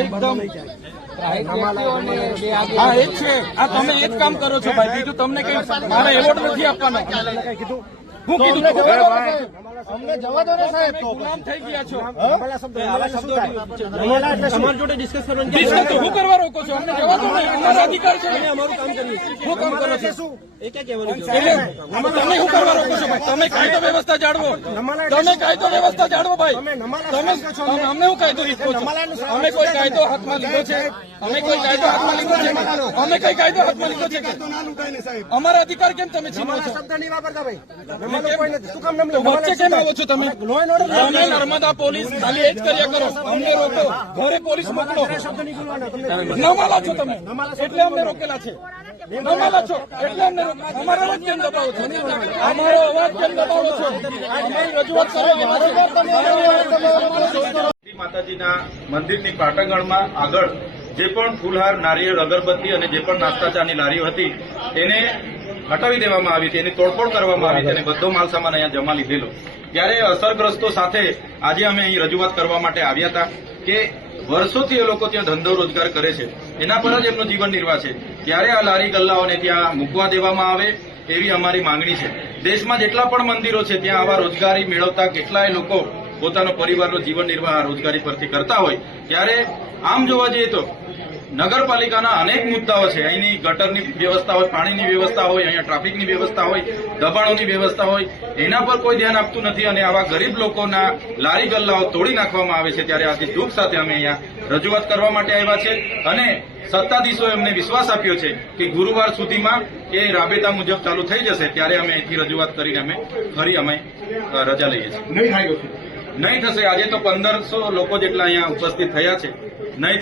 એકદમ. હા એ છે. આ તમે એ જ કામ કરો છો ભાઈ બીજું તમને કઈ મારે એવોર્ડ નથી આપવાનો. હું કીધું? અમને જવા દો ને સાહેબ. તો ગુલામ થઈ ગયા છો. શું? જોડે ડિસ્કસ કરવાનું ડિસ્કસ તો હું કરવા રોકો છો. અમને જવા દો ને. અમારો અધિકાર છે. અમારું કામ કરીએ હું કામ કરો છો. શું? તમે શું કરવા રોકો છો ભાઈ? તમે કાયદો વ્યવસ્થા જાળવો. તમે કાયદો વ્યવસ્થા જાળવો ભાઈ. તમે અમને. હું કાયદો લીધો અમે કોઈ કાયદો હાથમાં લીધો છે? અમે કોઈ કાયદો હાથમાં લીધો છે? અમે કઈ કાયદો હાથમાં લીધો છે? અમારા અધિકાર કેમ તમે છીનો છો? શબ્દ નહીં વાપરતા ભાઈ. નમાલો કોઈ નથી. શું કામ નમલો તો વચ્ચે કેમ આવો છો તમે? તમે નર્મદા પોલીસ ખાલી એ જ કર્યા કરો. અમને રોકો. ઘરે પોલીસ મોકલો. શબ્દ નહીં બોલવાના તમને નમાલા છો તમે. એટલે અમને રોકેલા છે. નમાલા છો. એટલે અમને અમારો અવાજ કેમ દબાવો છો? અમારો અવાજ કેમ દબાવો છો? અમારી રજૂઆત કરો. માતાજીના મંદિરની પાટણગણમાં આગળ જે પણ ફૂલહાર નારિયેળ અગરબત્તી અને જે પણ નાસ્તા ચાની લારીઓ હતી તેને હટાવી દેવામાં આવી હતી એની તોડફોડ કરવામાં આવી હતી અને બધો માલસામાન અહીંયા જમા લીધેલો. ત્યારે અસરગ્રસ્તો સાથે આજે અમે અહીં રજૂઆત કરવા માટે આવ્યા હતા કે વર્ષોથી એ લોકો ત્યાં ધંધો રોજગાર કરે છે. એના પર જ એમનું જીવન નિર્વાહ છે. ત્યારે આ લારી ગલ્લાઓને ત્યાં મૂકવા દેવામાં આવે એવી અમારી માંગણી છે. દેશમાં જેટલા પણ મંદિરો છે, ત્યાં આવા રોજગારી મેળવતા કેટલાય લોકો પોતાનો પરિવારનો જીવન નિર્વાહ રોજગારી પરથી કરતા હોય. ત્યારે આમ જોવા જઈએ તો નગરપાલિકાના અનેક મુદ્દાઓ છે. અહીંની ગટરની વ્યવસ્થા હોય પાણીની વ્યવસ્થા હોય અહીંયા ટ્રાફિકની વ્યવસ્થા હોય દબાણોની વ્યવસ્થા હોય એના પર કોઈ ધ્યાન આપતું નથી અને આવા ગરીબ લોકોના લારી ગલ્લાઓ તોડી નાખવામાં આવે છે ત્યારે આજે દુઃખ સાથે અમે અહીંયા રજૂઆત કરવા માટે આવ્યા છે. અને સત્તાધીશોએ અમને વિશ્વાસ આપ્યો છે કે ગુરુવાર સુધીમાં એ રાબેતા મુજબ ચાલુ થઈ જશે. ત્યારે અમે અહીંથી રજૂઆત કરીને અમે ફરી અમે રજા લઈએ છીએ. નહીં થશે. આજે તો પંદરસો લોકો જેટલા અહીંયા ઉપસ્થિત થયા છે. નહીં